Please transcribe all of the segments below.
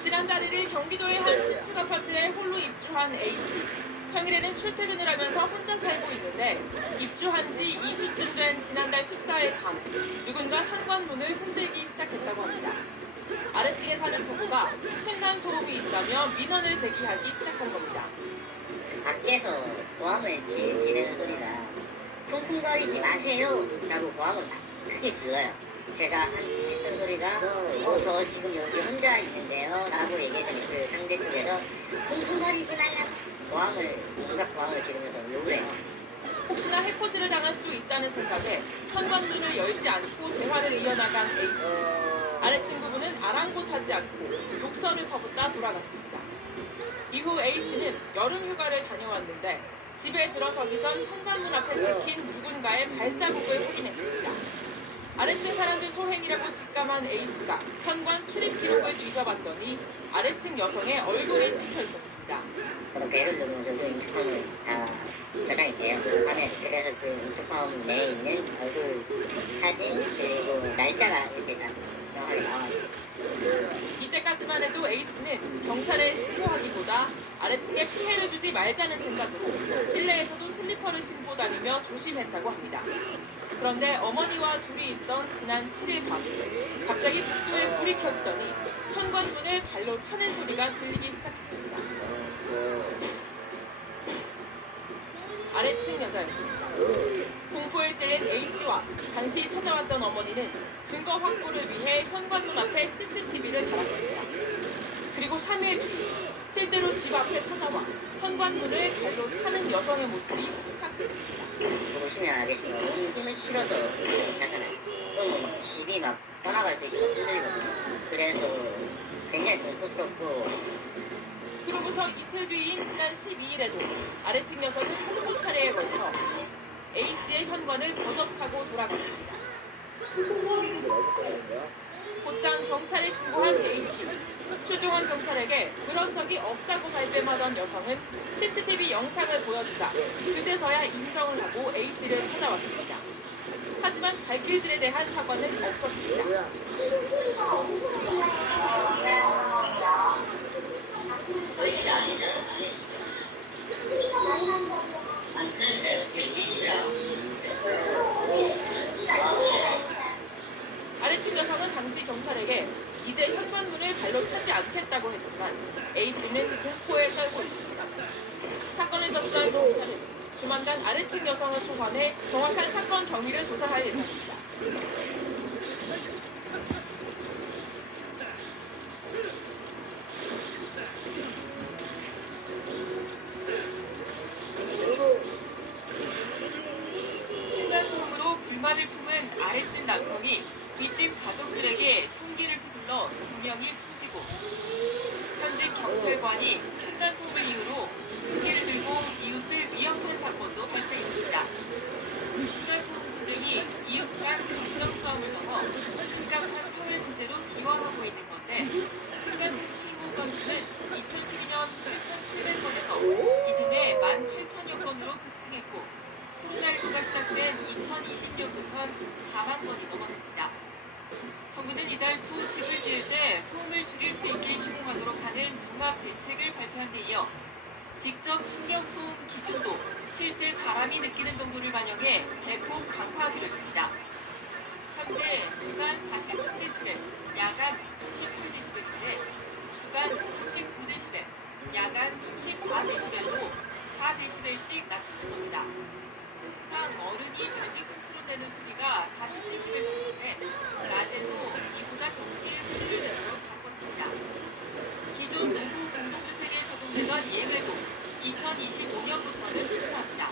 지난달 1일 경기도의 한 신축 아파트에 홀로 입주한 A씨. 평일에는 출퇴근을 하면서 혼자 살고 있는데 입주한 지 2주쯤 된 지난달 14일 밤 누군가 현관문을 흔들기 시작했다고 합니다. 아래층에 사는 부부가 층간 소음이 있다며 민원을 제기하기 시작한 겁니다. 밖에서 고함을 지르는 소리가 쿵쿵거리지 마세요 라고 고함을 크게 질러요. 제가 했던 소리가 저 지금 여기 혼자 있는데요 라고 얘기했더니 그 상대 쪽에서 쿵쿵거리지 말라고 온갖 고함을 지르면서 욕을 해요. 혹시나 해코지를 당할 수도 있다는 생각에 현관문을 열지 않고 대화를 이어나간 A씨. 아래층 부부는 아랑곳하지 않고 욕설을 퍼붓다 돌아갔습니다. 이후 A씨는 여름 휴가를 다녀왔는데 집에 들어서기 전 현관문 앞에 찍힌 누군가의 발자국을 확인했습니다. 아래층 사람들 소행이라고 직감한 A씨가 현관 출입 기록을 뒤져봤더니 아래층 여성의 얼굴이 찍혀 있었습니다. 배를 누르면 요즘 인터컴을 다 저장이 돼요. 화면. 그래서 그 인터컴 내에 있는 얼굴 사진 그리고 날짜가 이렇게 다 명확하게 나와요. 이때까지만 해도 A씨는 경찰에 신고하기보다 아래층에 피해를 주지 말자는 생각으로 실내에서도 슬리퍼를 신고 다니며 조심했다고 합니다. 그런데 어머니와 둘이 있던 지난 7일 밤 갑자기 복도에 불이 켜지더니 현관문을 발로 차는 소리가 들리기 시작했습니다. 아래층 여자였습니다. 공포에 질린 A씨와 당시 찾아왔던 어머니는 증거 확보를 위해 현관문 앞에 CCTV를 달았습니다. 그리고 3일 뒤 실제로 집 앞에 찾아와 현관문을 발로 차는 여성의 모습이 포착됐습니다. 보시면 알겠지만 온 힘을 실어서 시작하나요? 그럼 막 집이 막 떠나갈 듯이 막 흔들리거든요. 그래서 굉장히 공포스럽고 그로부터 이틀 뒤인 지난 12일에도 아래층 여성은 20차례에 걸쳐 A씨의 현관을 걷어차고 돌아갔습니다. 곧장 경찰에 신고한 A씨. 출동한 경찰에게 그런 적이 없다고 발뺌하던 여성은 CCTV 영상을 보여주자 그제서야 인정을 하고 A씨를 찾아왔습니다. 하지만 발길질에 대한 사과는 없었습니다. 아래층 여성은 당시 경찰에게 이제 현관문을 발로 차지 않겠다고 했지만 A씨는 공포에 떨고 있습니다. 사건을 접수한 경찰은 조만간 아래층 여성을 소환해 정확한 사건 경위를 조사할 예정입니다. 층간소음으로 불만을 품은 아래층 남성이 윗집 가족들에게 흉기를 휘둘러 2명이 숨지고 현직 경찰관이 층간소음을 이유로 흉기를 들고 이웃을 위협한 사건도 발생했습니다. 층간소음 분쟁이 이웃 간 감정싸움을 넘어 심각한 사회 문제로 기화하고 있는 건데 층간소음 신고 건수는 2012년 8,700건에서 이듬해 18,000여 건으로 급증했고 코로나19가 시작된 2020년부터는 4만 건이 넘었습니다. 정부는 이달 초 집을 지을 때 소음을 줄일 수 있게 시공하도록 하는 종합 대책을 발표한 데 이어 직접 충격 소음 기준도 실제 사람이 느끼는 정도를 반영해 대폭 강화하기로 했습니다. 현재 주간 43데시벨, 야간 38데시벨인데 주간 39데시벨, 야간 34데시벨로 4데시벨씩 낮추는 겁니다. 상 어른이 발뒤꿈치로 내는 소리가 40데시벨 정도인데 낮에도 이보다 적게 소리를 내도록 바꿨습니다. 기존 노후 공동주택에 적용되던 예외도 2025년부터는 축소합니다.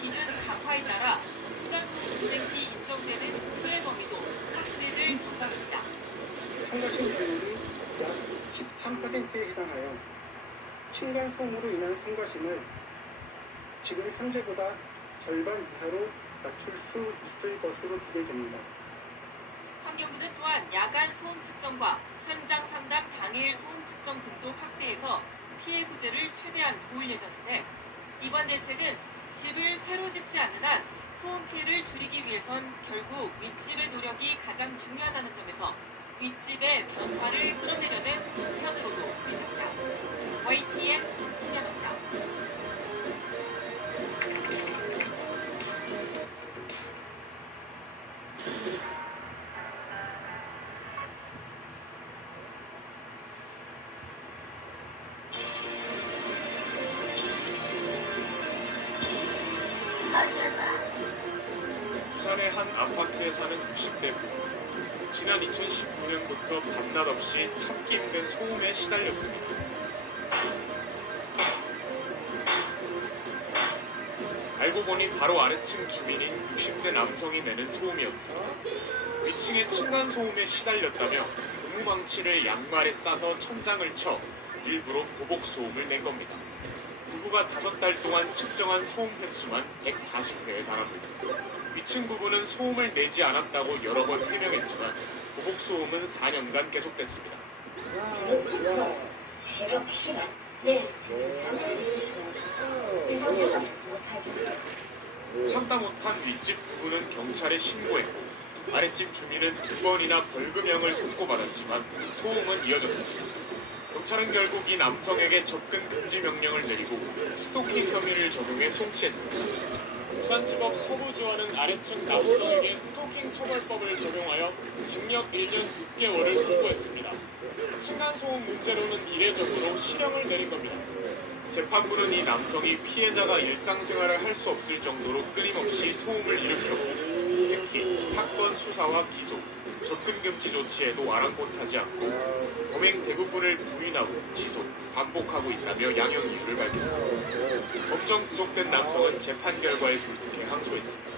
기준 강화에 따라 층간소음 분쟁 시 인정되는 피해 범위도 확대될 전망입니다. 성과심 비율이 약 13%에 해당하여 층간소음으로 인한 성과심을 지금 현재보다 절반 이하로 낮출 수 있을 것으로 기대됩니다. 환경부는 또한 야간 소음 측정과 현장 상담 당일 소음 측정 등도 확대해서 피해 구제를 최대한 도울 예정인데 이번 대책은 집을 새로 짓지 않는 한 소음 피해를 줄이기 위해선 결국 윗집의 노력이 가장 중요하다는 점에서 윗집의 변화를 끌어내려는 한편으로도 보입니다. YTN 김현입니다. 부산의 한 아파트에 사는 60대 부부. 지난 2019년부터 밤낮 없이 참기 힘든 소음에 시달렸습니다. 알고 보니 바로 아래층 주민인 60대 남성이 내는 소음이었습니다. 위층의 층간 소음에 시달렸다며 고무망치를 양말에 싸서 천장을 쳐 일부러 보복 소음을 낸 겁니다. 부부가 5달 동안 측정한 소음 횟수만 140회에 달합니다. 위층 부부는 소음을 내지 않았다고 여러 번 해명했지만 보복 소음은 4년간 계속됐습니다. 참다 못한 윗집 부부는 경찰에 신고했고 아랫집 주민은 2번이나 벌금형을 선고받았지만 소음은 이어졌습니다. 경찰은 결국 이 남성에게 접근 금지 명령을 내리고 스토킹 혐의를 적용해 송치했습니다. 부산지법 서부지원은 아래층 남성에게 스토킹 처벌법을 적용하여 징역 1년 6개월을 선고했습니다. 층간소음 문제로는 이례적으로 실형을 내린 겁니다. 재판부는 이 남성이 피해자가 일상생활을 할 수 없을 정도로 끊임없이 소음을 일으켰고 특히 사건 수사와 기소, 접근금지 조치에도 아랑곳하지 않고 범행 대부분을 부인하고 지속, 반복하고 있다며 양형 이유를 밝혔습니다. 법정 구속된 남성은 재판 결과에 불쾌 항소했습니다.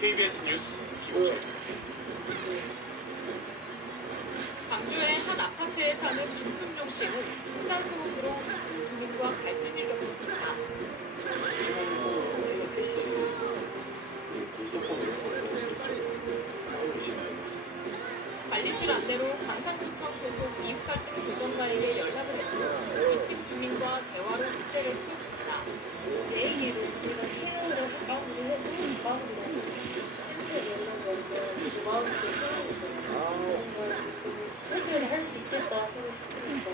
KBS 뉴스 김우철입니다. 광주의 한 아파트에 사는 김순종 씨는 층간소음으로 층 주민과 갈등을 겪었습니다. 관리실 안내로 광산군청 소속 이웃갈등 조정가에게 연락을 했고 위층 주민과 대화로 문제를 풀었습니다. 내일로 저희가 퇴근을 마음으로 센터에 연락을 해서 마음으로 표현했잖아요. 해결을 할 수 있겠다 서로 싶으니까.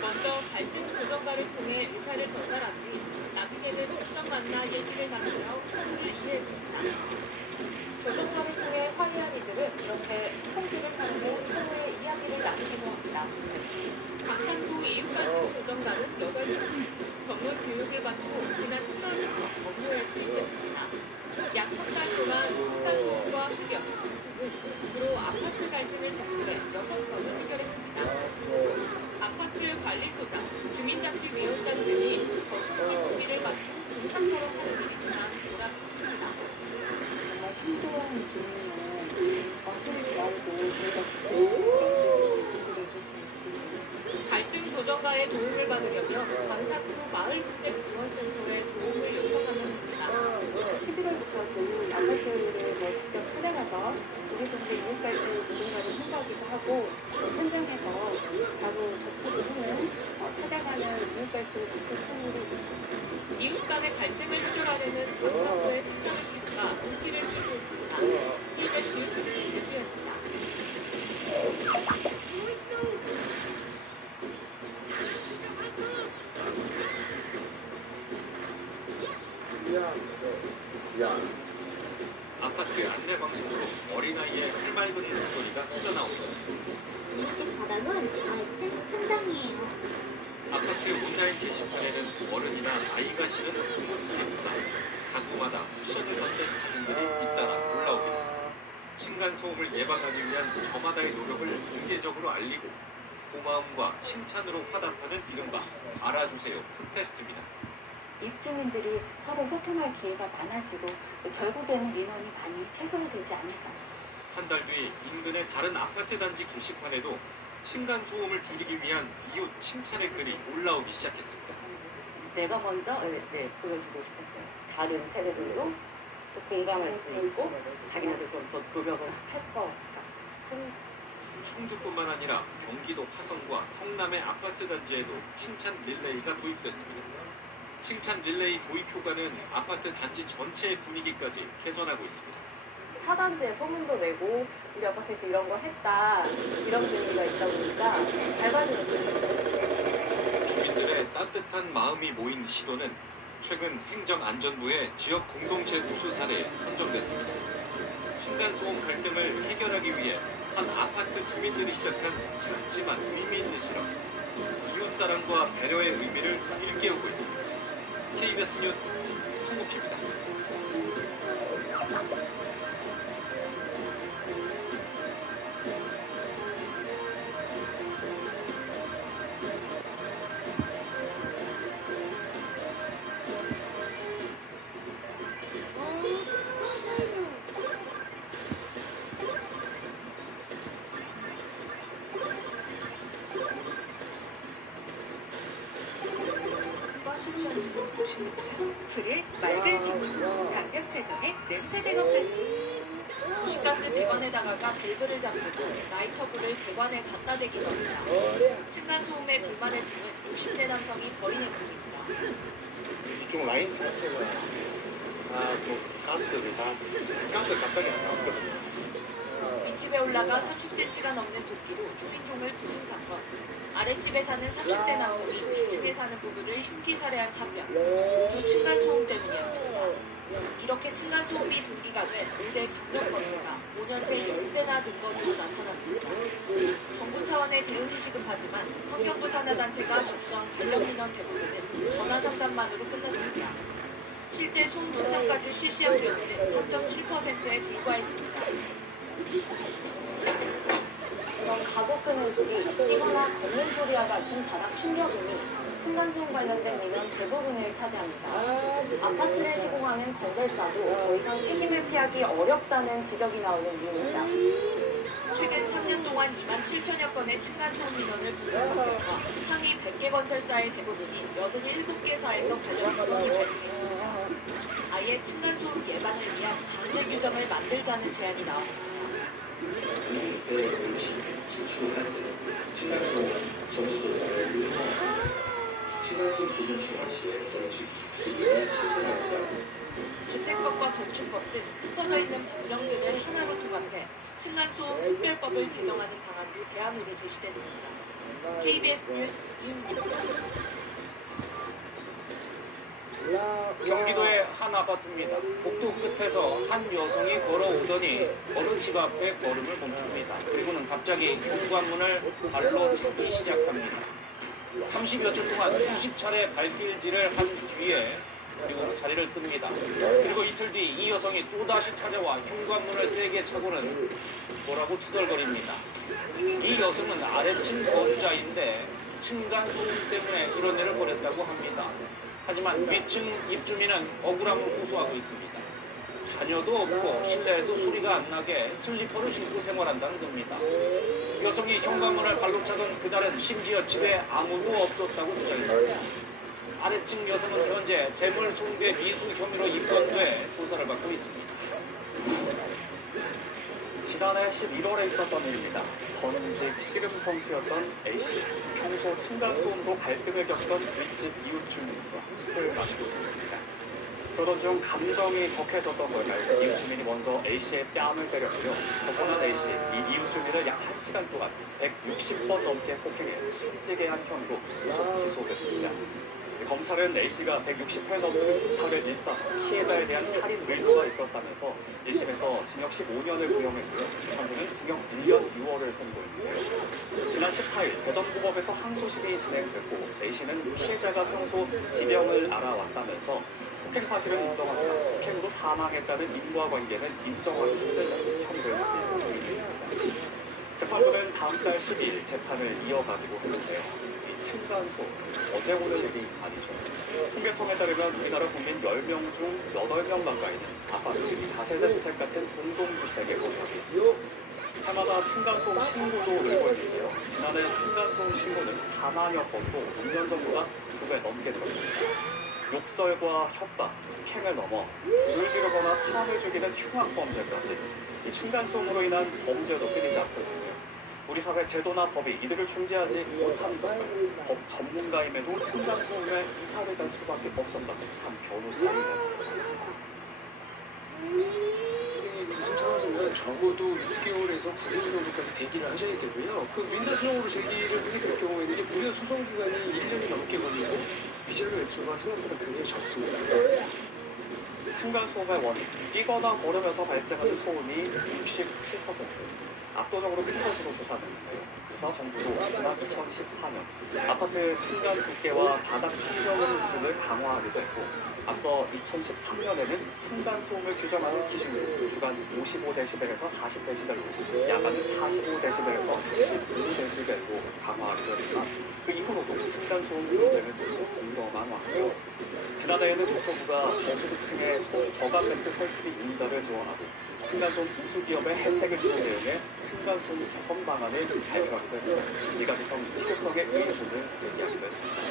먼저 갈등 조정가를 통해 의사를 전달한 뒤 나중에는 직접 만나 얘기를 나누며 서로를 이해했습니다. 조정가를 통해 화해한 이들은 이렇게 소통주를 활용해 서로의 이야기를 나누기도 합니다. 광산구 이웃갈등 조정가는 8명, 전문 교육을 받고 지난 7월부터 업무에 투입됐습니다. 약 3달 동안 층간소음과 흡연, 수분, 주로 아파트 갈등을 접수해 6건을 해결했습니다. 아파트 관리소장, 주민자치위원장 등이 전문 동기를 받고 공상처럼 하는 일이 그냥 보람입니다. 정말 힘든 주민은 망설이지 말고 저희가 그때 먼저 얘기를 해줬으면 좋겠어요. 갈등 조정가의 도움을 받으려면 광산구 마을분쟁지원센터에 도움을 요청하면 됩니다. 11월부터 그 아파트를 직접 찾아가서 우리 동네 이웃갈등 누군가를 홍보하기도 하고 현장에서 바로 접수를 하는 찾아가는 이웃갈등 접수청으로 이웃 간의 갈등을 해결하려는 광산구의 색다른 시도가 눈길을 끌고 있습니다. KBS 뉴스 유수연입니다. 아파트 안내방송으로 어린아이의 해맑은 목소리가 흘러나옵니다. 우리 집 바닥은 아래층 천장이에요. 아파트 온라인 게시판에는 어른이나 아이가 신은 고무 슬리퍼나 가구마다 쿠션을 덧댄 사진들이 잇따라 올라옵니다. 층간소음을 예방하기 위한 저마다의 노력을 공개적으로 알리고 고마움과 칭찬으로 화답하는 이른바 알아주세요 콘테스트입니다. 입주민들이 서로 소통할 기회가 많아지고 결국에는 인원이 많이 최소화되지 않을까. 한 달 뒤 인근의 다른 아파트 단지 게시판에도 층간소음을 줄이기 위한 이웃 칭찬의 글이 올라오기 시작했습니다. 내가 먼저 보여주고 싶었어요. 다른 세대들도 또 공감할 수 있고 자기네들 좀 더 노력을 할 것 같은. 청주뿐만 아니라 경기도 화성과 성남의 아파트 단지에도 칭찬 릴레이가 도입됐습니다. 칭찬 릴레이 도입 효과는 아파트 단지 전체의 분위기까지 개선하고 있습니다. 타단지에 소문도 내고 우리 아파트에서 이런 거 했다 이런 분위기가 있다 보니까 닮아지는 분위기. 주민들의 따뜻한 마음이 모인 시도는 최근 행정안전부의 지역 공동체 우수 사례에 선정됐습니다. 층간소음 갈등을 해결하기 위해 한 아파트 주민들이 시작한 작지만 의미 있는 실험. 이웃사랑과 배려의 의미를 일깨우고 있습니다. KBS 뉴스 송국희입니다. 불을 맑은 식초, 강력 세정에 냄새 제거까지. 도시가스 배관에다가 밸브를 잠그고 라이터 불을 배관에 갖다 대기도 합니다. 층간소음에 불만을 품은 60대 남성이 벌인 행동입니다. 이쪽 라인 자체가 다뭐 가스 갑자기 안 나오거든요. 윗집에 올라가 30cm가 넘는 도끼로 초인종을 부순 사건. 아랫집에 사는 30대 남성이 위층에 사는 부부를 흉기 살해한 참변. 모두 층간소음 때문이었습니다. 이렇게 층간소음이 동기가 된 5대 강력범죄가 5년 새 10배나 는 것으로 나타났습니다. 정부 차원의 대응이 시급하지만 환경부 산하단체가 접수한 관련 민원 대부분은 전화 상담만으로 끝났습니다. 실제 소음 측정까지 실시한 경우는 3.7%에 불과했습니다. 이런 가구 끄는 소리, 뛰거나 걷는 소리와 같은 바닥 충격음이 층간소음 관련된 민원 대부분을 차지합니다. 아파트를 시공하는 건설사도 더 이상 책임을 피하기 어렵다는 지적이 나오는 이유입니다. 최근 3년 동안 2만 7천여 건의 층간소음 민원을 분석한 결과 상위 100개 건설사의 대부분이 87개사에서 관련 민원이 발생했습니다. 아예 층간소음 예방을 위한 강제 규정을 만들자는 제안이 나왔습니다. 주택법과 건축법 등 흩어져 있는 법령들을 하나로 통합해 층간소음 특별법을 제정하는 방안도 대안으로 제시됐습니다. KBS 뉴스 이은입니다. 경기도의 한 아파트입니다. 복도 끝에서 한 여성이 걸어오더니 어느 집 앞에 걸음을 멈춥니다. 그리고는 갑자기 현관문을 발로 차기 시작합니다. 30여 초 동안 수십 차례 발길질을 한 뒤에 그리고 자리를 뜹니다. 그리고 이틀 뒤 이 여성이 또다시 찾아와 현관문을 세게 차고는 뭐라고 투덜거립니다. 이 여성은 아래층 거주자인데 층간소음 때문에 이런 일을 벌였다고 합니다. 하지만 위층 입주민은 억울함을 호소하고 있습니다. 자녀도 없고 실내에서 소리가 안 나게 슬리퍼를 신고 생활한다는 겁니다. 여성이 현관문을 발로 차던 그날은 심지어 집에 아무도 없었다고 주장했습니다. 아래층 여성은 현재 재물 손괴 미수 혐의로 입건돼 조사를 받고 있습니다. 지난해 11월에 있었던 일입니다. 전직 씨름 선수였던 A씨. 평소 층간소음으로 갈등을 겪던 윗집 이웃 주민과 술을 마시고 있었습니다. 그러던 중 감정이 격해졌던 걸까요? 이웃 주민이 먼저 A씨의 뺨을 때렸고요. 덕분에 A씨, 이 이웃 주민을 약 1시간 동안 160번 넘게 폭행해 숨지게 한 혐의로 구속 기소됐습니다. 검찰은 A씨가 160회 넘는 부탁을 일삼아 피해자에 대한 살인 의도가 있었다면서 1심에서 징역 15년을 구형했고요. 재판부는 징역 1년 6월을 선고했는데요. 지난 14일 대전고법에서 항소심이 진행됐고 A씨는 피해자가 평소 지병을 알아왔다면서 폭행 사실은 인정하지만 폭행으로 사망했다는 인과관계는 인정하기 힘들다는 형벌을 부인했습니다. 재판부는 다음 달 12일 재판을 이어가기로 했는데요. 층간소음, 어제 오늘 일이 아니죠. 통계청에 따르면 우리나라 국민 10명 중 8명 가까이는 아파트, 다세대 주택 같은 공동주택에 거주하고 있습니다. 해마다 층간소음 신고도 늘고 있는데요. 지난해 층간소음 신고는 4만여 건으로 6년 전보다 2배 넘게 늘었습니다. 욕설과 협박, 폭행을 넘어 불을 지르거나 사람을 죽이는 흉악범죄까지 이 층간소음으로 인한 범죄도 끊이지 않거든요. 우리 사회 제도나 법이 이들을 중재하지 못하는 건가요? 법 전문가임에도 층간소음에 이사를 갈 수밖에 없었다고 한 변호사가 말했습니다. 무슨 상황이면 적어도 6개월에서 9개월 정도까지 대기를 하셔야 되고요. 그 민사소송으로 제기를 하게 될 경우에는 이제 무려 소송 기간이 1년이 넘게 걸리고 위자료 액수가 생각보다 굉장히 적습니다. 층간소음의 원인, 뛰거나 걸으면서 발생하는 소음이 67%, 압도적으로 큰 것으로 조사됐는데요. 그래서 정부도 지난 2014년 아파트 층간 두께와 바닥 충격음 기준을 강화하기도 했고, 앞서 2013년에는 층간소음을 규정하는 기준으로 주간 55dB에서 40dB로, 야간은 45dB에서 35dB로 강화하기도 했지만, 그 이후로도 층간소음 문제는 계속 늘어만 왔고요. 지난해에는 국토부가 저소득층의 소음 저감 멘트 설치비 융자를 지원하고 층간소음 우수기업에 혜택을 주는 내용의 층간소음 개선 방안을 발표하기도 했지만, 일각에선 실효성의 의문을 제기하기도 했습니다.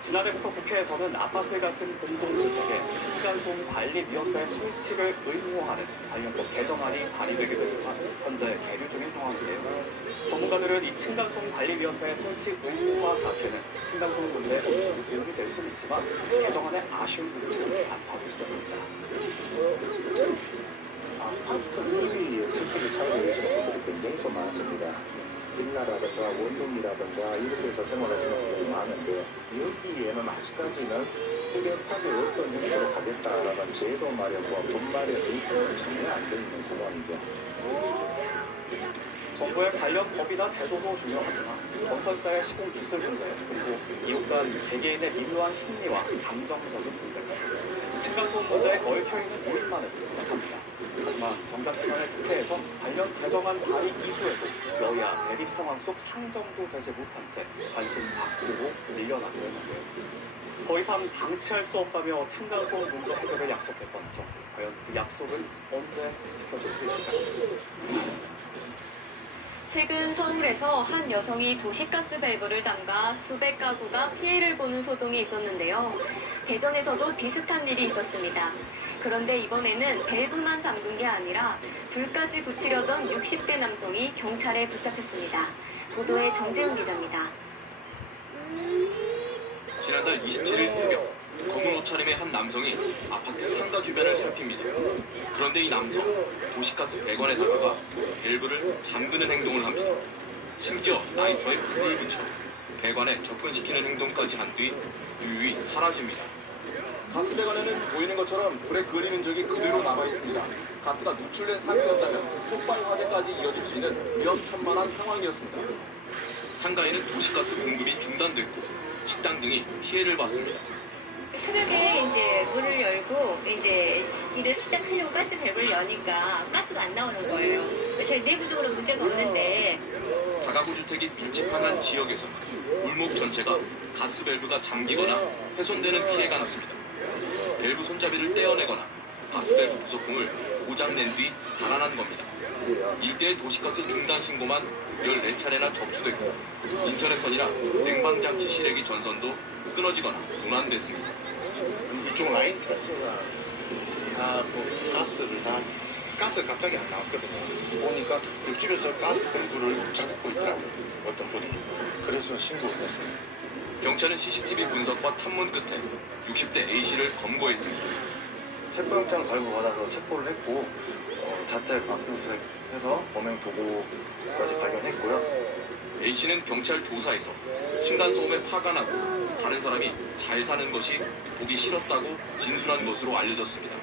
지난해부터 국회에서는 아파트 같은 공동주택에 층간소음 관리위원회 설치를 의무화하는 관련법 개정안이 발의되기도 했지만 현재 계류 중인 상황인데요. 전문가들은 이 층간소음 관리위원회 설치 의무화 자체는 층간소음 문제에 어느 정도 도움이 될 수는 있지만 개정안에 아쉬운 부분도 많다고 지적합니다. 아파트 1위 스튜디오 사용하고 계시는 분들이 굉장히 또 많습니다. 빌라라든가 원룸이라든가 이런 데서 생활하시는 분들이 많은데, 여기에는 아직까지는 뚜렷하게 어떤 형태로 가겠다라는 제도 마련과 법 마련이 전혀 안 돼 있는 상황이죠. 정부의 관련 법이나 제도도 중요하지만 건설사의 시공 기술 문제, 그리고 이웃 간 개개인의 미묘한 심리와 감정적인 문제까지 층간소음 문제에 얽혀있는 요인만으로 시작합니다. 하지만 정작 지난해 국회에서 관련 개정안 발의 이후에도 여야 대립 상황 속 상정도 되지 못한 채 관심 밖으로 밀려나고 있는데요. 더 이상 방치할 수 없다며 층간소음 문제 해결을 약속했던 정부, 과연 그 약속은 언제 지켜질 수 있을까요? 최근 서울에서 한 여성이 도시가스 밸브를 잠가 수백 가구가 피해를 보는 소동이 있었는데요. 대전에서도 비슷한 일이 있었습니다. 그런데 이번에는 밸브만 잠근 게 아니라 불까지 붙이려던 60대 남성이 경찰에 붙잡혔습니다. 보도에 정재훈 기자입니다. 지난달 27일 새벽, 검은 옷차림의 한 남성이 아파트 상가 주변을 살핍니다. 그런데 이 남성, 도시가스 배관에 다가가 밸브를 잠그는 행동을 합니다. 심지어 라이터에 불을 붙여 배관에 접근시키는 행동까지 한 뒤 유유히 사라집니다. 가스 배관에는 보이는 것처럼 불에 그을린 흔적이 그대로 남아있습니다. 가스가 누출된 상태였다면 폭발 화재까지 이어질 수 있는 위험천만한 상황이었습니다. 상가에는 도시가스 공급이 중단됐고 식당 등이 피해를 봤습니다. 새벽에 이제 문을 열고 이제 일을 시작하려고 가스 밸브를 여니까 가스가 안 나오는 거예요. 저희 내부적으로 문제가 없는데. 다가구 주택이 밀집한 지역에서 골목 전체가 가스 밸브가 잠기거나 훼손되는 피해가 났습니다. 밸브 손잡이를 떼어내거나 가스 밸브 부속품을 고장낸 뒤 달아난 겁니다. 일대의 도시가스 중단 신고만 14차례나 접수됐고 인터넷선이나 냉방장치 실외기 전선도 끊어지거나 도난됐습니다. 이쪽 라인 트랜스가 가스가 갑자기 안 나왔거든요. 보니까 옆집에서 가스 밸브를 잡고 있더라고요, 어떤 분이. 그래서 신고를 했어요. 경찰은 CCTV 분석과 탐문 끝에 60대 A씨를 검거했습니다. 체포영장을 발부받아서 체포를 했고 자택 압수수색해서 범행 도구까지 발견했고요. A씨는 경찰 조사에서 층간소음에 화가 나고 다른 사람이 잘 사는 것이 보기 싫었다고 진술한 것으로 알려졌습니다.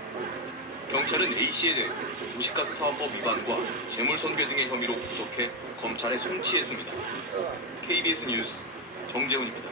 경찰은 A씨에 대해 도시가스 사업법 위반과 재물손괴 등의 혐의로 구속해 검찰에 송치했습니다. KBS 뉴스 정재훈입니다.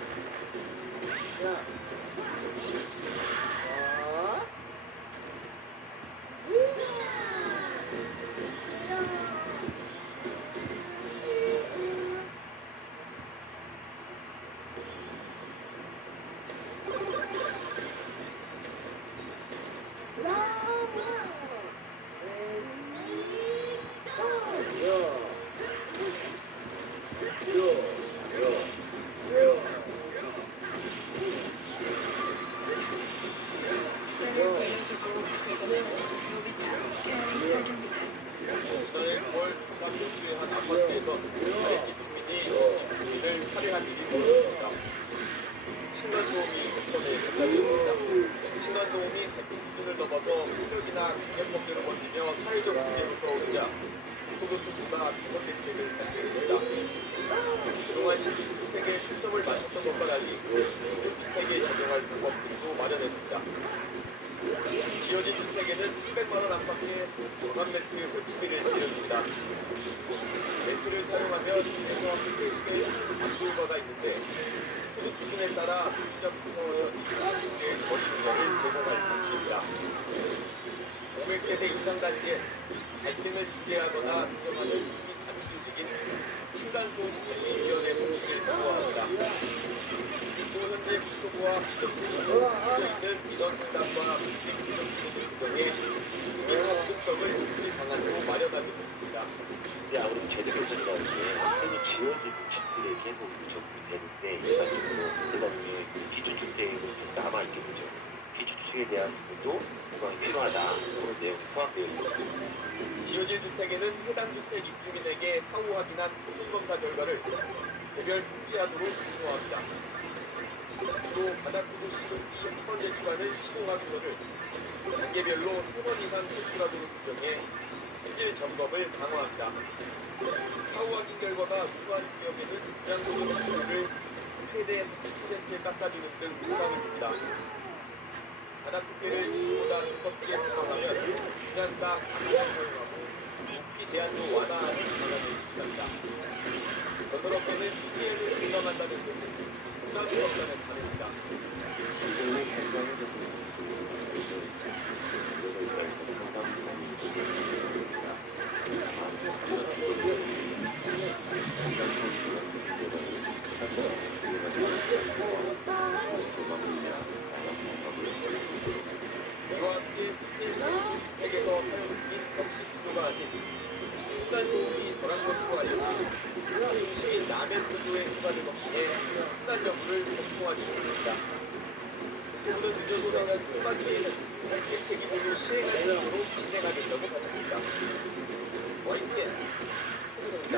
지난해 9월 강남 여수의 한 아파트에서 아랫집 주민이 옆집 주민을 살해한 일이 벌어졌습니다. 층간소음이 사건의 발단이었습니다. 층간소음이 대피 수준을 넘어서 폭력이나 강력범죄로 번지며 사회적 문제로 떠오르자 국토교통부가 비선 대책을 발표했습니다. 그동안 신축주택에 초점을 맞췄던 것과 달리 임대주택에 적용할 방법들도 마련했습니다. 지어진 주택에는 300만 원 안팎의 전원 매트 설치비를 들여줍니다. 매트를 사용하면 에서 회식의 감소효 바가 있는데 소득 수준에 따라 1.9%의 저임금을 제공할 방식입니다. 500세대 이상 단지에 갈등을 중재하거나 인정하는 주민자치조직인 층간소음 관리위원회 설치를 요구합니다. 또 현재 국토부와 국토부가 하고 있는 민원 상담과 국민행정 규정에 국민 접근성을 높일 방안으로 마련하고 있습니다. 우리 제도교섭이라는 게 흔히 지어진 집들의 계속 적용되는데 일반적으로 그다음에 기초주택으로 남아있게 되죠. 기초주택에 대한 것도 보강이 필요하다. 그런 내용이 포함되어 있습니다. 지어질 주택에는 해당 주택 입주민에게 사후 확인한 성능검사 결과를 개별 통지하도록義務화합니다. 또 바닥구조 시공기 한번 제출하는 시공확인서를 단계별로 3번 이상 제출하도록 규정해 품질 점검을 강화합니다. 사후 확인 결과가 우수한 지역에는 분양보증 수수료를 최대 30% 깎아주는 등 보상을 줍니다. 바닥 두께를 지금보다 두껍게 보강하면 분양가 강화를 허용하고 높이 제한도 완화하는 방안을 추진합니다. 건설업계는 취지에는 공감한다는 등 공감이 없다는 반응입니다. 지금 현장에서 유저자 입장에서 상당 부분이 되고 있습니다. 다만 층간소음 지원 기술들은 가스가 기회가 되어서 조망이냐 방법을 찾았습니다. 이와 함께 주택에서 사용 중인 벽식 구조가 아닌 층간소음이 덜한 것으로 알려진 중시인 라멘 구조의 효과를 먹기에 흡산 여부를 검토하기로 했습니다. 국토부는 늦어도 나간 통과기에는 획 책임으로 시행하도록 진행하겠다고 밝혔습니다. YTN 홍성입니다.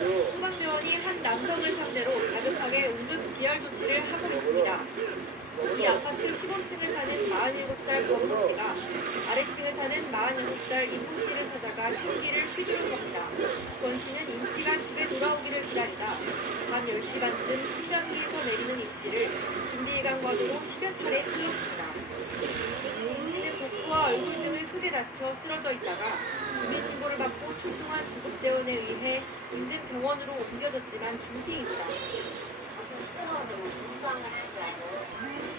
소방대원이 한 남성을 상대로 다급하게 응급지열 조치를 하고 있습니다. 이 아파트 15층에 사는 47살 권모 씨가 아래층에 사는 46살 임모 씨를 찾아가 흉기를 휘두른 겁니다. 권 씨는 임 씨가 집에 돌아오기를 기다리다 밤 10시 반쯤 신변기에서 내리는 임 씨를 중대이강과도로 10여 차례 찔렀습니다. 임 씨는 복부와 얼굴 등을 크게 다쳐 쓰러져 있다가 주민신고를 받고 출동한 구급대원에 의해 인근 병원으로 옮겨졌지만 중증입니다. 엄청 시끄러워서 공수함을 할 줄 알고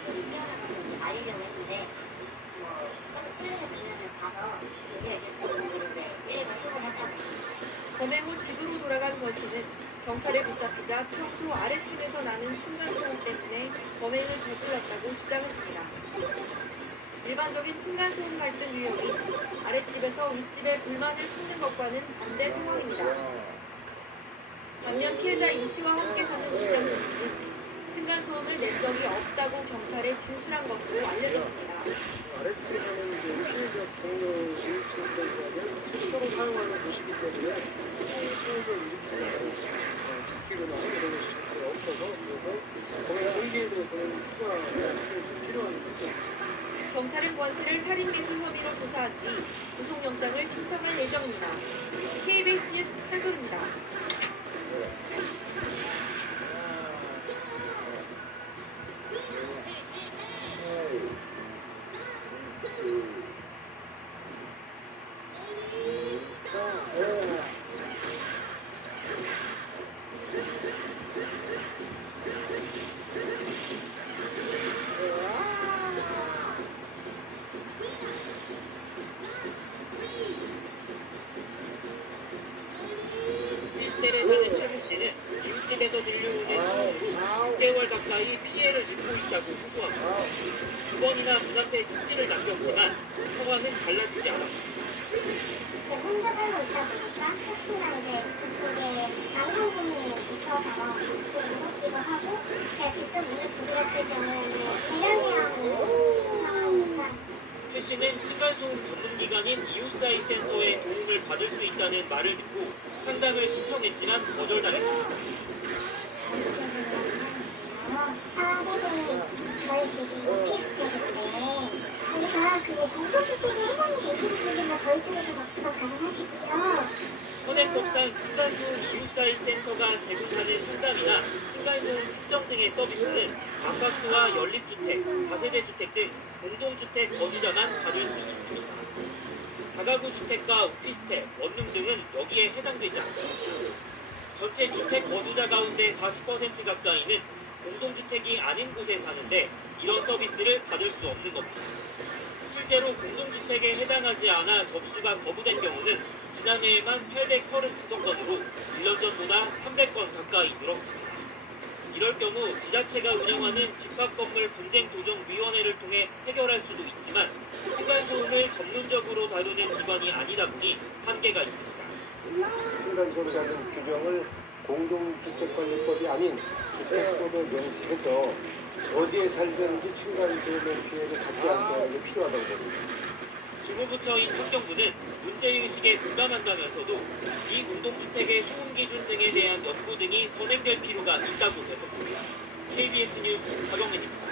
뛰어나서 말리려고 했는데 서로 찔리는 장면을 봐서 이제 있는데 119 신고를 했다고. 범행 후 집으로 돌아간 권 씨는 경찰에 붙잡히자 평소 아래층에서 나는 층간소음 때문에 범행을 저질렀다고 주장했습니다. 일반적인 층간소음 갈등 유형이 아랫집에서 윗집에 불만을 품는 것과는 반대 상황입니다. 반면 피해자 임 씨와 함께 사는 직장 동료는 층간소음을 낸 적이 없다고 경찰에 진술한 것으로 알려졌습니다. 아래층 사는 피해자 동료 지휘층까지는 실수로 사용하는 곳이기 때문에 소음을 일으키거나 집기거나 이런 것이 절대 없어서 그래서 범행 동기에 대해서는 추가 협력이 필요한 상태입니다. 경찰은 권 씨를 살인미수 혐의로 조사한 뒤 구속영장을 신청할 예정입니다. KBS 뉴스 해솔입니다. 호스텔에 사는 최모 씨는 윗집에서 들려오는 소음으로 6개월 가까이 피해를 입고 있다고 호소합니다. 두 번이나 문 앞에 쪽지를 남겼지만 상황은 달라지지 않았습니다. 혼자 살고 있다 보니까 혹시나 이제 그쪽에 제가 직접 문을 두드렸을 경우에는 대량이라고 상황이니까 최 씨는 층간소음 전문기관인 이웃사이 센터의 도움을 받을 수 있다는 말을 듣고 상담을 신청했지만 거절당했습니다. 사례는 저희 집이 오피스텔인데 저희가 그거 공동주택에 해당이 되시는 분들만 저희 쪽에서 접수가 가능하시고요. 현행법상 층간소음 이웃사이 센터가 제공하는 상담이나 층간소음 측정 등의 서비스는 아파트와 연립주택, 다세대 주택 등 공동주택 거주자만 받을 수 있습니다. 다가구 주택과 오피스텔, 원룸 등은 여기에 해당되지 않습니다. 전체 주택 거주자 가운데 40% 가까이는 공동주택이 아닌 곳에 사는데 이런 서비스를 받을 수 없는 겁니다. 실제로 공동주택에 해당하지 않아 접수가 거부된 경우는 지난해에만 839건으로 1년 전보다 300건 가까이 늘었습니다. 이럴 경우 지자체가 운영하는 집합건물 분쟁조정위원회를 통해 해결할 수도 있지만 층간소음을 전문적으로 다루는 기관이 아니다 보니 한계가 있습니다. 층간소음에 관한 규정을 공동주택관리법이 아닌 주택법에 명시해서 어디에 살든지 층간소음의 피해를 갖지 않게 하는 게 필요하다고 봅니다. 주무부처인 환경부는 문제의식에 공감한다면서도 이 공동주택의 소음기준 등에 대한 연구 등이 선행될 필요가 있다고 밝혔습니다. KBS 뉴스 박영민입니다.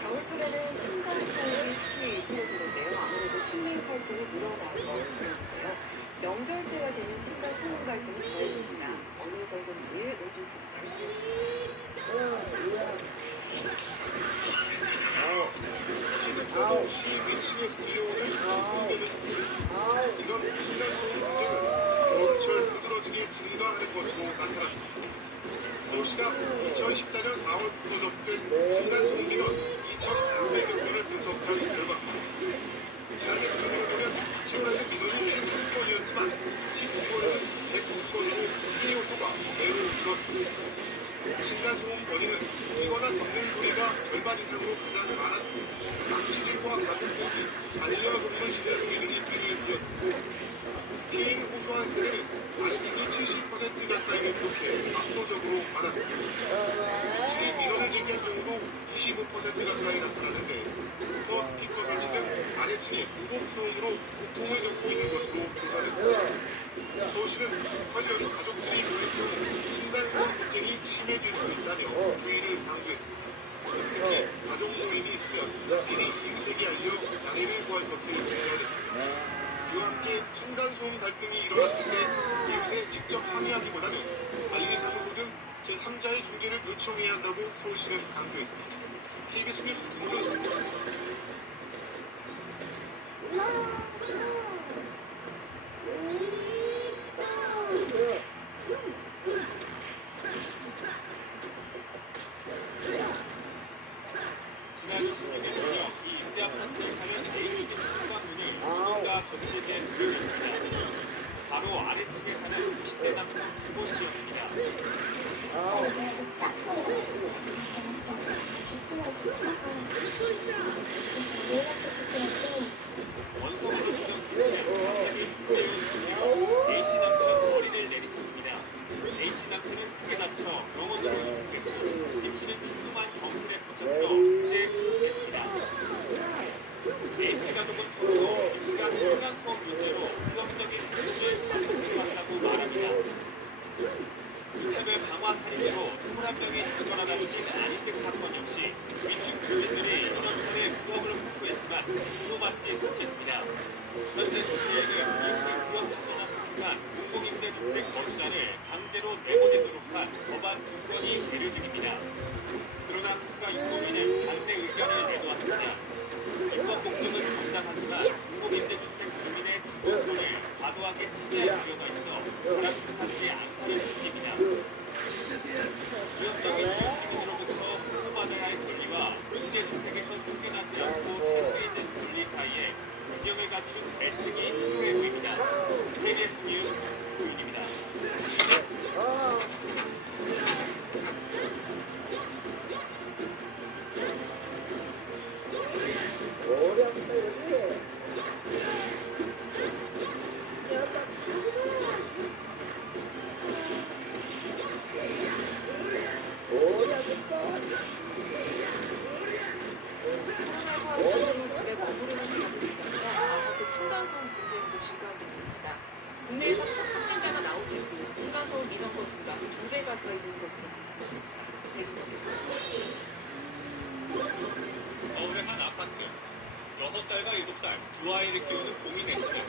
겨울철에는 층간소음이 특히 심해지는데요. 아무래도 실내 활동이 늘어나서 그런데요. 명절 때가 되면 층간소음 갈등이 더해집니다. 어느 정도인지 오준숙 씨 지금까지 이 위치에 스튜디오는 소개됐습니다. 이런 층간소음 문제는 겨울철 두드러지게 증가하는 것으로 나타났습니다. 서울시가 2014년 4월부터 접수된 층간소음 민원 2,900여 건을 분석한 결과입니다. 지난해 기준으로 보면 10월에는 민원이 56건이었지만 12월에는 109건으로 피해 요소가 매우 늘었습니다. 층간소음 원인은 뛰거나 덮는 소리가 절반 이상으로 가장 많은 낙지질과 가공고기, 반려동물 지내 소리 등이 비일비었습니다. 피해를 호소한 세대는 아래층이 70% 가까이를 기록해 압도적으로 많았습니다. 위층이 민원을 제기한 경우도 25% 가까이 나타났는데 더 스피커 설치 등 아래층의 우곡소음으로 고통을 겪고 있는 것으로 조사됐습니다. 서울시는 설령 가족들이 그럴 경우 층간소음 분쟁이 심해질 수 있다며 주의를 당부했습니다. 특히 가족 모임이 있으면 미리 이웃에게 알려 양해를 구할 것을 지적했습니다. 이와 함께 층간소음 갈등이 일어났을 때 이웃에 직접 항의하기보다는 관리사무소 등 제3자의 중재를 요청해야 한다고 서울시는 강조했습니다. KBS 뉴스 오준수입니다. 지난 26일 저녁 이 임대 아파트에 사는 A씨집 현관문을 누군가 거칠게 두드렸습니다. 바로 아래층에 사는 50대 남성 김모씨였습니다. 원성으로 보던 김씨는 갑자기 중대를 A씨 남편은 머리를 내리쳤습니다. A씨 남편은 크게 다쳐 병원으로 이송됐고 김씨는 중도만 경찰에 붙잡혀 무죄 구속됐습니다. A씨 가족은 또로 김씨가 층간소음 문제로 부정적인 행동을 반복해왔다고 말합니다. 이차별 방화 살인으로 21명이 죽거나 다친 안인택 사건 역시 위층 주민들이 여러 차례 구역을 복구했지만 보호받지 못했습니다. 현재 국회에는 이웃을 구역하거나 폭행한 공공임대주택 거주자를 강제로 내보내도록 한 법안 2건이 계류 중입니다. 그러나 국가유공위는 반대 의견을 내놓았습니다. 입법 목적은 정당하지만 공공임대주택 주민의 주거권을 과도하게 침해할 우려가 있어 바람직하지 않다는 취지입니다. 위협적인 이웃주민으로부터 보호받아야 할 권리와 임대주택의 건축이 닿지 않고 살 수 있는 권리 사이에 균형을 갖춘 대책이 필요해 보입니다. KBS 뉴스 조인입니다. 코로나19 집에 머무르는 시간이 늘면서 아파트 층간소음 분쟁도 증가하고 있습니다. 국내에서 첫 확진자가 나온 이후 층간소음 민원 건수가 2배 가까이 는 것으로 나타났습니다. 백은석 기자입니다. 서울의 한 아파트. 6살과 7살 두 아이를 키우는 공인 A씨는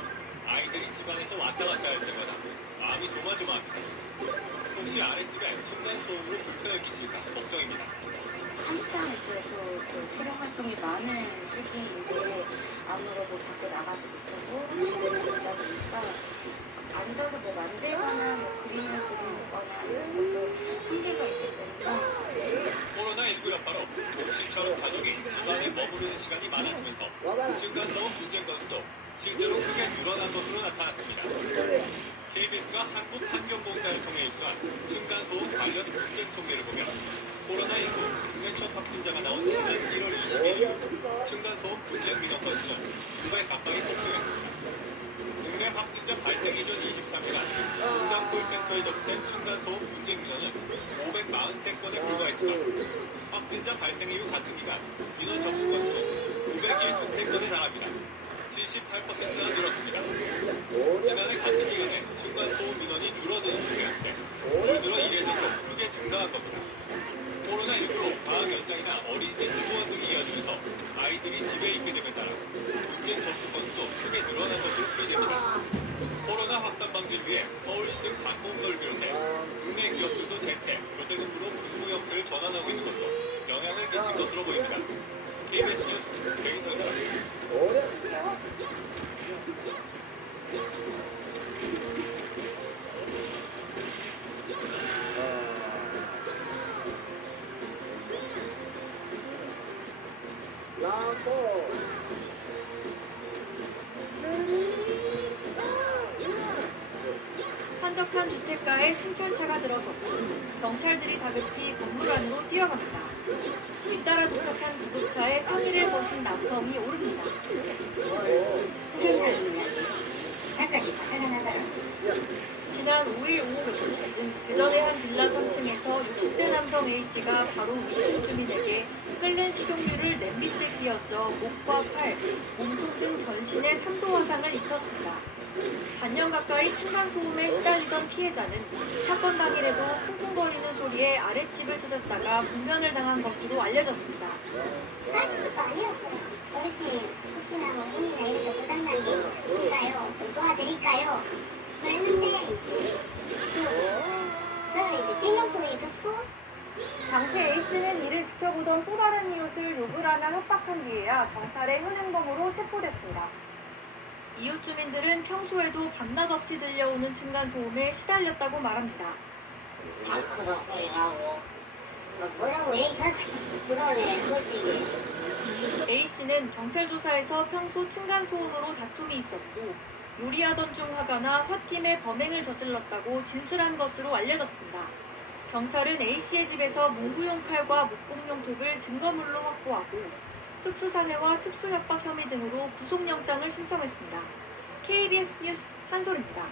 아이들이 집안에서 왔다 갔다 할 때마다 마음이 조마조마합니다. 혹시 아랫집에 층간소음으로 불편을 끼칠까 걱정입니다. 한창 이제 그 촬영 활동이 많은 시기인데 아무래도 밖에 나가지 못하고 집에만 있다 보니까 앉아서 뭐 만들거나 뭐 그림을 그리거나 이런 것도 한계가 있기 때문에 코로나19 여파로 옥시처럼 가족이 집안에 머무르는 시간이 많아지면서 층간소음 분쟁 건수도 실제로 크게 늘어난 것으로 나타났습니다. KBS가 한국환경공사를 통해 입수한 층간소음 관련 분쟁 통계를 보면 코로나19 국내 첫 확진자가 나온 지난 1월 20일 이후 층간소음 분쟁 민원 건수는 2배 가까이 폭증했습니다. 국내 확진자 발생 이전 23일간 분당 콜센터에 접수된 층간소음 분쟁 민원은 543건에 불과했지만 확진자 발생 이후 같은 기간 민원 접수 건수는 963건에 달합니다. 78%나 늘었습니다. 지난해 같은 기간에 층간소음 민원이 줄어드는 추세였는데 올 들어 이례적으로 크게 증가한 겁니다. 코로나19로 방학 연장이나 어린이집 휴원 등이 이어지면서 아이들이 집에 있게 됨에 따라 분쟁 접수 건수도 크게 늘어난 것으로推됩니다. 코로나 확산 방지를 위해 서울시 등 관공서를 비롯해 국내 기업들도 재택, 교대근무로 근무 형태를 전환하고 있는 것도 영향을 끼친 것으로 보입니다. KBS 뉴스 백인성입니다. 한적한 주택가에 순찰차가 들어섰고 경찰들이 다급히 건물 안으로 뛰어갑니다. 뒤따라 도착한 구급차에 상의를 거신 남성이 오릅니다. 지난 5일 오후 6시쯤 대전의 한 빌라 3층에서 60대 남성 A씨가 바로 위층 주민에게 끓는 식용유를 냄비째 끼얹어 목과 팔, 몸통 등 전신에 3도 화상을 입혔습니다. 반년 가까이 층간소음에 시달리던 피해자는 사건 당일에도 쿵쿵거리는 소리에 아랫집을 찾았다가 분변을 당한 것으로 알려졌습니다. 아직부터 아니었어요. 어르신, 혹시나 뭐 문이나 이런 데 고장난 게 있으실까요? 좀 도와드릴까요? 그랬는데 저는 이제 비명 소리 듣고 당시 A씨는 이를 지켜보던 또 다른 이웃을 욕을 하며 협박한 뒤에야 경찰의 현행범으로 체포됐습니다. 이웃 주민들은 평소에도 밤낮 없이 들려오는 층간소음에 시달렸다고 말합니다. 크다 소리 나고 뭐라고 얘기할 수 그러네 솔직히. A씨는 경찰 조사에서 평소 층간소음으로 다툼이 있었고 요리하던 중 화가 나 홧김에 범행을 저질렀다고 진술한 것으로 알려졌습니다. 경찰은 A씨의 집에서 문구용 칼과 목공용 톱을 증거물로 확보하고 특수산해와 특수협박 혐의 등으로 구속영장을 신청했습니다. KBS 뉴스 한솔입니다.